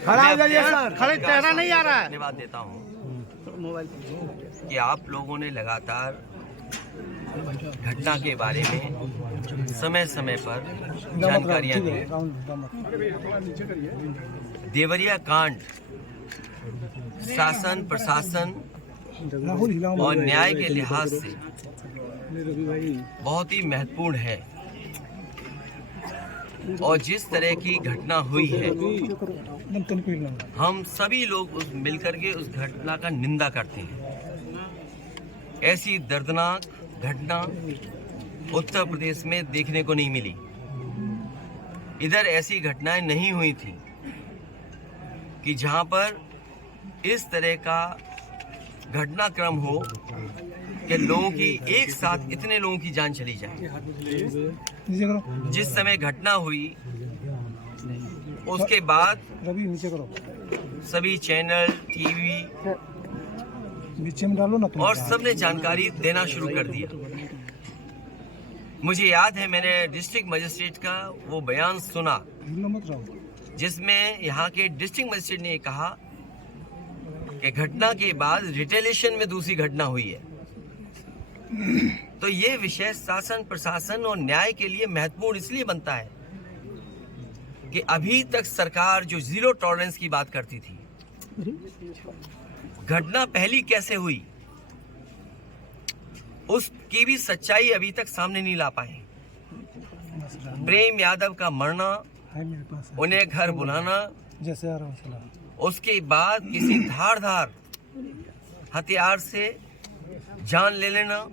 खड़े चेहरा नहीं आ रहा है। धन्यवाद देता हूँ कि आप लोगों ने लगातार घटना के बारे में समय समय पर जानकारियां दी। देवरिया कांड शासन प्रशासन और न्याय के लिहाज से बहुत ही महत्वपूर्ण है और जिस तरह की घटना हुई है हम सभी लोग मिलकर के उस घटना का निंदा करते हैं। ऐसी दर्दनाक घटना उत्तर प्रदेश में देखने को नहीं मिली। इधर ऐसी घटनाएं नहीं हुई थी कि जहां पर इस तरह का घटनाक्रम हो कि लोगों की एक साथ इतने लोगों की जान चली जाए। जिस समय घटना हुई उसके बाद सभी चैनल टीवी और सबने जानकारी देना शुरू कर दिया। मुझे याद है मैंने डिस्ट्रिक्ट मजिस्ट्रेट का वो बयान सुना जिसमें यहाँ के डिस्ट्रिक्ट मजिस्ट्रेट ने कहा कि घटना के बाद रिटेलिएशन में दूसरी घटना हुई है। तो ये विषय शासन प्रशासन और न्याय के लिए महत्वपूर्ण इसलिए बनता है कि अभी तक सरकार जो जीरो टॉलरेंस की बात करती थी, घटना पहली कैसे हुई उसकी भी सच्चाई अभी तक सामने नहीं ला पाए। प्रेम यादव का मरना, उन्हें घर बुलाना, उसके बाद किसी धारदार हथियार से जान ले लेना,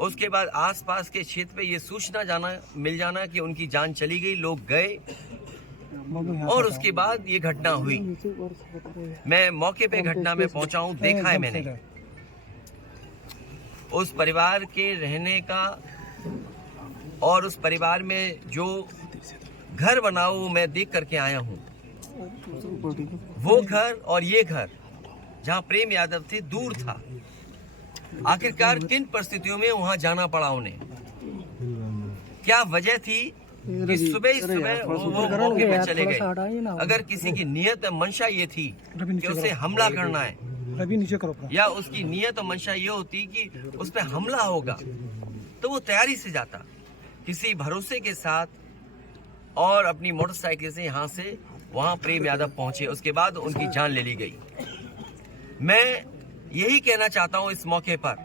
उसके बाद आसपास के क्षेत्र पे ये सूचना मिल जाना कि उनकी जान चली गई, लोग गए और उसके बाद ये घटना हुई। मैं मौके पे घटना में पहुंचा हूं, देखा है मैंने उस परिवार के रहने का और उस परिवार में जो घर बना वो मैं देख करके आया हूं। वो घर और ये घर जहां प्रेम यादव थे दूर था। आखिरकार किन परिस्थितियों में वहां जाना पड़ा उन्हें, क्या वजह थी कि सुबह ही सुबह वो मौके पे चले गए। अगर किसी की नियत मंशा ये थी कि उसे हमला करना है या उसकी नियत और मंशा ये होती कि उस पर हमला होगा तो वो तैयारी से जाता किसी भरोसे के साथ और अपनी मोटरसाइकिल से यहाँ से वहाँ प्रेम यादव पहुंचे। उसके बाद उनकी जान ले ली गई। मैं यही कहना चाहता हूँ इस मौके पर,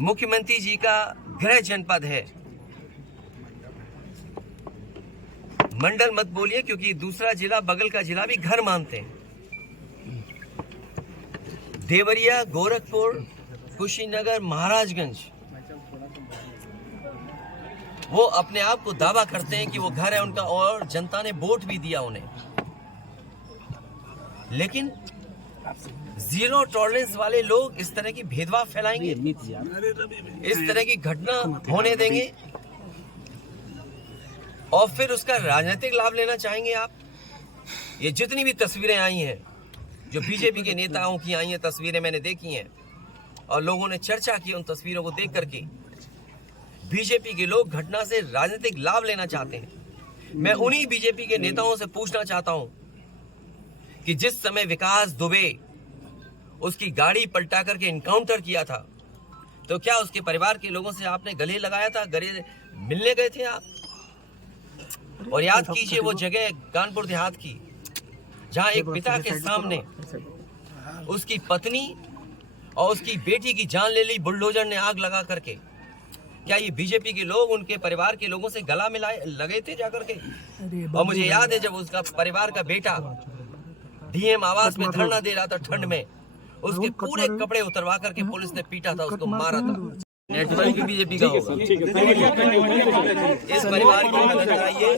मुख्यमंत्री जी का गृह जनपद है, मंडल मत बोलिए क्योंकि दूसरा जिला बगल का जिला भी घर मानते हैं। देवरिया, गोरखपुर, कुशीनगर, महाराजगंज वो अपने आप को दावा करते हैं कि वो घर है उनका और जनता ने वोट भी दिया उन्हें। लेकिन जीरो टॉलरेंस वाले लोग इस तरह की भेदभाव फैलाएंगे, इस तरह की घटना होने देंगे और फिर उसका राजनीतिक लाभ लेना चाहेंगे आप। ये जितनी भी तस्वीरें आई हैं जो बीजेपी के नेताओं की आई हैं, तस्वीरें मैंने देखी हैं और लोगों ने चर्चा की उन तस्वीरों को देख करके। बीजेपी के लोग घटना से राजनीतिक लाभ लेना चाहते हैं। मैं उन्हीं बीजेपी के नेताओं से पूछना चाहता हूं कि जिस समय विकास दुबे उसकी गाड़ी पलटा करके इनकाउंटर किया था तो क्या उसके परिवार के लोगों से आपने गले लगाया था, गले मिलने गए थे आप? और याद कीजिए वो जगह कानपुर देहात की जहां एक पिता के सामने उसकी पत्नी और उसकी बेटी की जान ले ली बुलडोजर ने आग लगा करके। क्या ये बीजेपी के लोग उनके परिवार के लोगों से गला मिलाए लगे थे जाकर के? और मुझे याद है जब उसका परिवार का बेटा डीएम आवास में धरना दे रहा था ठंड में, उसके पूरे कपड़े उतरवा करके पुलिस ने पीटा था, उसको मारा था। नेटवर्क भी बीजेपी का होगा। इस परिवार की मदद कराइए।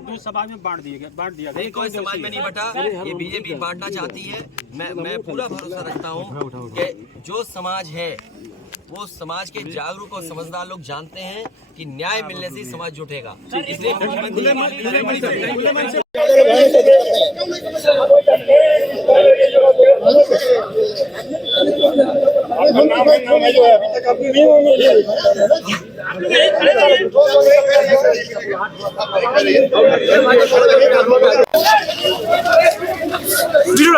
दो समाज में बांट दिया नहीं, कोई समाज में नहीं बटा, ये बीजेपी बांटना चाहती है। मैं पूरा भरोसा रखता हूँ कि जो समाज है वो समाज के जागरूक और समझदार लोग जानते हैं कि न्याय मिलने से ही समाज जुटेगा। इसलिए मुख्यमंत्री वीडियो